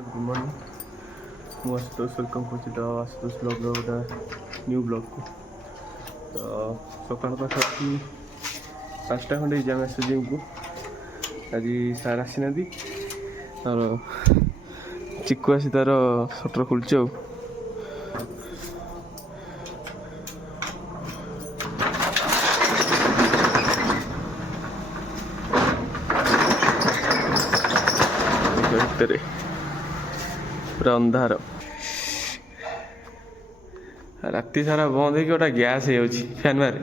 Jagannath good morning मु Ashutosh welcome कर Ashutosh blog गोटे न्यू ब्लॉग को तो सकाल पाखापाखि 5टा खंडे एग्जाम आस जिम को आज सार आसी ना तार चिकु आसी तार सटर खोलुचे पूरा अंधार राति सारा बंद हो गोटा गैस हो फैन मारे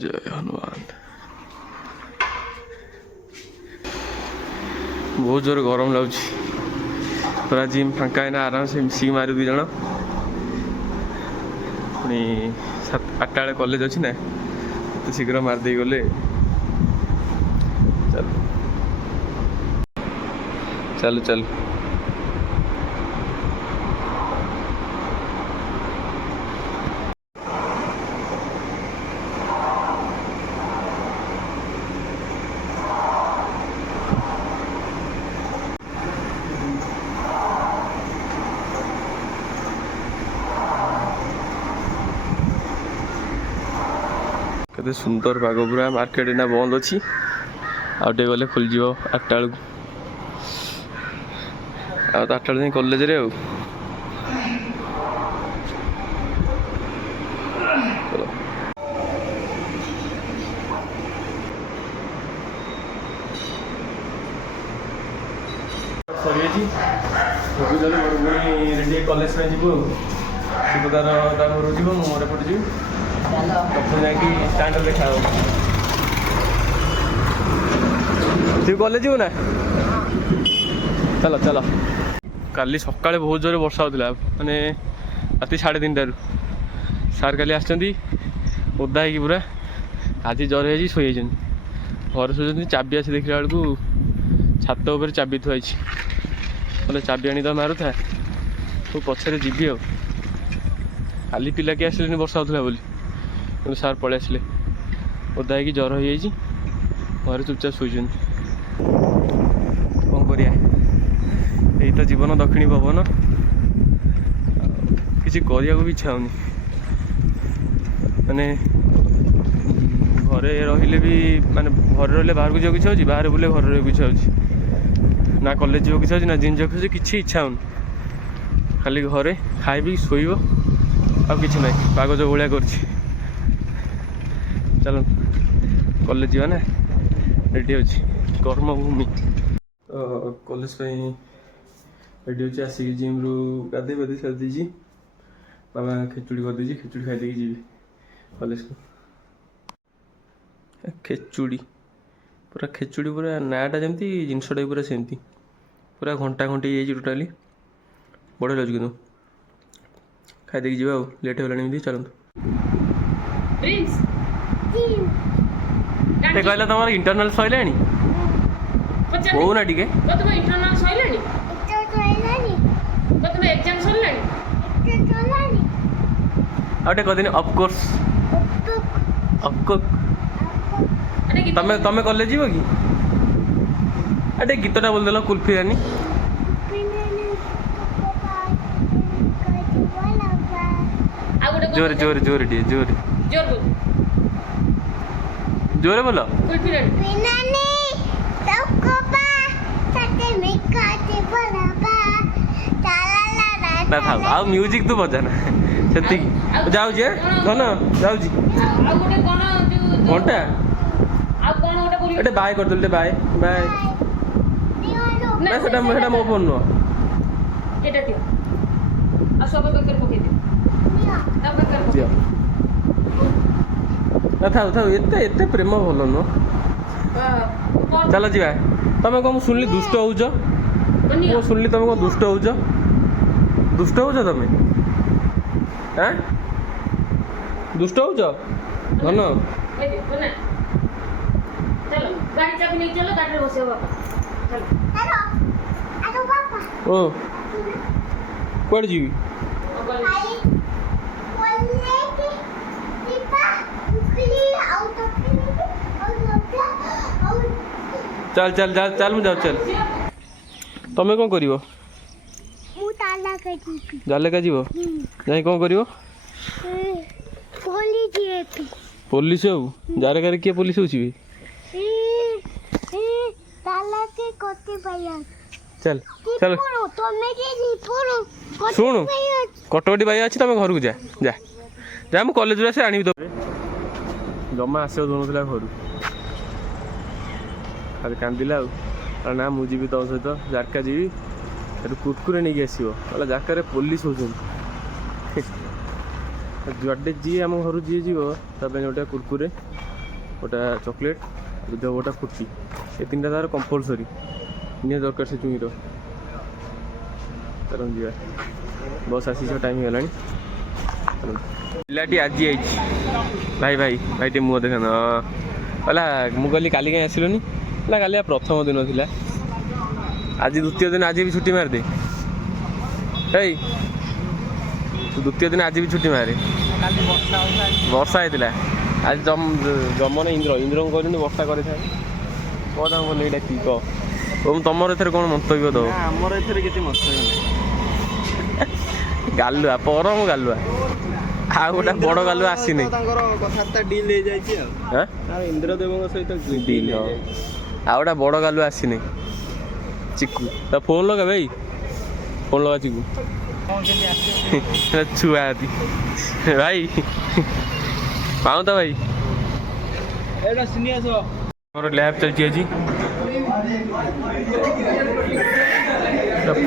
जय हनुमान बहुत जोर गरम लगुच पूरा जिम फांका है आराम से मिसिक मारू 2 जन पुणी 7-8टा बेले कॉलेज अच्छी ना तो शीघ्र मारदे गले चल चल चल केते सुंदर पाग पूरा मार्केट ना बंद अच्छी आटे गले खोलज 8टा बेलू आ तो 8टा बेले कॉलेज रे रेडी कॉलेज में जीव शिव तार घर जीव मोर एपटे जी स्टैंड देखा तू कॉलेज जीव ना चल चल काली सकाଳେ बहुत जोर वर्षा होता माने राति 3:30 सार काली आसछंती ओदा है पूरा आज जर है शोई घर शोचती चाबी आसी देखला बेलू छात उपर चाबी थुआई बोले चाबी आनी तो मारूथा तू पछरे जीवी आ खाली पिला किए आसिले वर्षा होता बोली सार पलि आसिले ओदा है जर हो घर चुपचाप शोचन कौन करिया यही तो जीवन दक्षिणी पवन किसी करने को भी इच्छा होनी माने घरे रहिले भी माने घर रही बाहर को जाओ इच्छा हो बाहर बुले घर रही इच्छा हो ना कॉलेज जाओ इच्छा ना जिम जाओ किसी इच्छा होनी खाली घरे खाइबी शोइब आ कि ना पाग जो भाया कर चल कॉलेज जावा ना रेडी अच्छी कर्मभूमि तो कॉलेज रेडी अच्छे आसिक जिम रू गाधे पाधे सारी दीजिए बाबा खेचुड़ी कर दीजिए खेचुड़ी खाई देगी जी कॉलेज को खेचुड़ी पूरा नाटा जमती जिनसटा पूरा सेमती पूरा घंटा घंटे टोटाली बढ़िया लगे कि खाई देगी जी लेट हो चलते कहला तुम इंटरनल सैला कौ ना टे आटे कदिन ऑफकोर्स तमे कॉलेज जीव कि आटे गीतटा बोल देलो कुल्फी रानी जोर जोर जोर टे जोर जोरे बोलो आ म्यूजिक तो बजाना से जाऊँ धन जाऊँ घंटा एटे बाय कर दे बाय बाय ना सेटा मो फोन नुह था था एते प्रेम भल नुह चल जी तुम कौन शुणिली दुष्ट हो शुणिली तुम कौन दुष्ट हो तुम हाँ दुष्ट हो धन ओ कौन जी चल चल जा चल मुझे चल तमें कौन करिवो जाले का जीवो जाई कौन करिवो पुलिस हो जारे करे किए पुलिस होची बे चल चल शुणु कटकटी बाई अच्छी तुम घर को जा जा जा मु कॉलेज से आनी तो जमा आस दूना घर खाली कांदिला ना मुझे तुम सहित जारका जी कुरकुरे नहीं आसो बोला जाकर पुलिस हो जुआडे जी आम घर जी जीव गोटे कुरकुरे गोटा चॉकलेट दूध गोटा फुटी ये तीन तार कंपलसरी निजे दरकार से चुईर तर जा बस आसी टाइम होगा पिलाटी आज भाई भाई भाई टे मुँह देखा कहला मुझे काली कहीं आसलुनि काली प्रथम दिन था आज द्वितीय दिन आज भी छुट्टी मार दे तू द्वितीय दिन आज भी छुट्टी मारे वर्षा होता आज जमन इंद्र इंद्र को कहते वर्षा करें कौन बोले ये कि कह तुम एथर कौन मंतव्य दो आमर एथर के मंतव्य गालुआ परम गालुआ आ गोटे बड़ गालुआ आसीनी इंद्रदेव सहित डील आ गोटे बड़ गालुआ आसीनी चिकू तो फोन लगा भाई फोन लगा चिकू छुआ भाई पाऊँ तो भाई मोर लैब चलती आज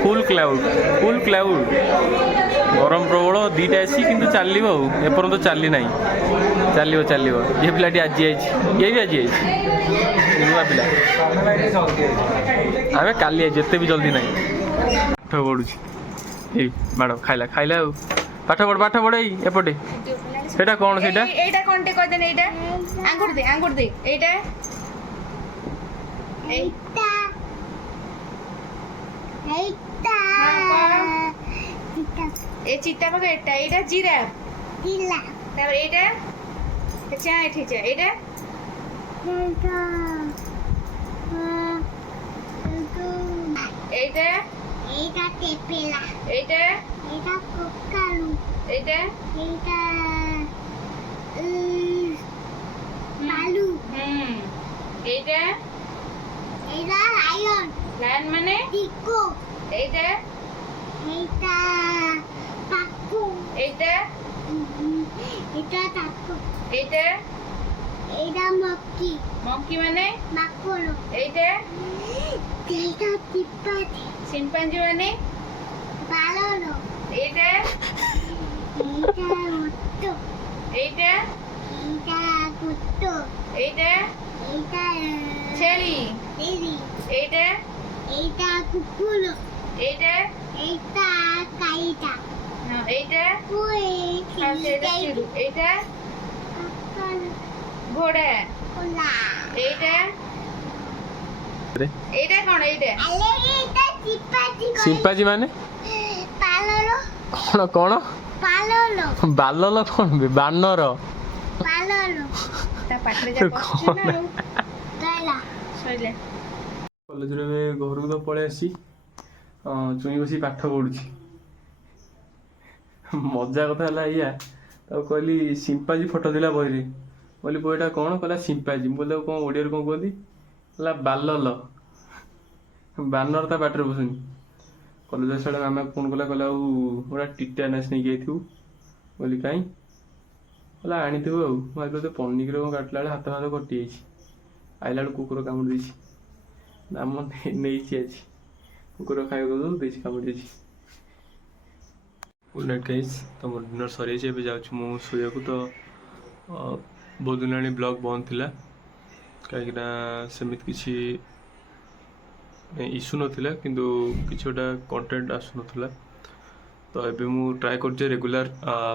फुल क्लाउड गरम प्रबल दीटा एसी किंतु चलो एपर्त चली ना चलो चलो ये पिलाटी आज ये भी आज नुआ पिला आम काली जिते भी जल्दी ना पाठ पढ़ुची बाड़ खाइला खाइला पाठ पढ़ एपटे सेटा कौन सेटा एटा कोनटे कह देन एटा आंगुर दे एटा एटा एटा ए चिट्टा पके एटा जीरा तब एटा अच्छा ठीक है एटा एटा टेपेला एटा कोकालू एटा बालू एटा लायन माने टिको एटा पाकू एटा टाकू एटा मक्की माने माकोलो एटा चिंपांजी माने बालोलो एटा कुत्तो एटा छेली एटा कुकुलो एटा काईटा एटा एटा घोड़ा एटा एटा कौन एटा सिंपाजी माने कौन कौन बालल कौन बे बानर कॉलेज घर को तो पलि आसी चुई बस पाठ पढ़ुची मजा कथा है कहली सिंपाजी फोटो दिला बही बोली बहीटा कौन कहला सिंपाजी बोले कौन ओडिया कौन कहती कहला बालल बानर ता पाटे बसुनी कॉलेज साढ़े मामा फोन कला कहला गोटा टिटानस नहीं गई बोली कहीं कहला आनी थे तो पनिर कौन काटला बेले हाथ हाथ कटि आइला कुकुर कामुड़ी नाम नहीं आज कुकुर खाइबा देसी कामुड़ी गुड नाइट गाइस तो मोर डिनर सरी जाऊँ शोया तो बहुत दिन आनी ब्लॉग बंद थिला कहीं सेमती किसी इश्यू नाला किंतु किसी गोटा कंटेंट आसु नाला तो ये मु ट्राए कर रेगुलर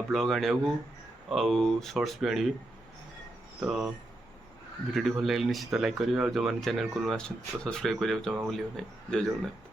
ब्लॉग आने को आउ शॉर्ट्स भी आनी तो वीडियो भल लगे निश्चित लाइक करेंगे और जो मैंने चैनल को नुआ तो सब्सक्राइब करेंगे जमा भूलिए नहीं। जय जगन्नाथ।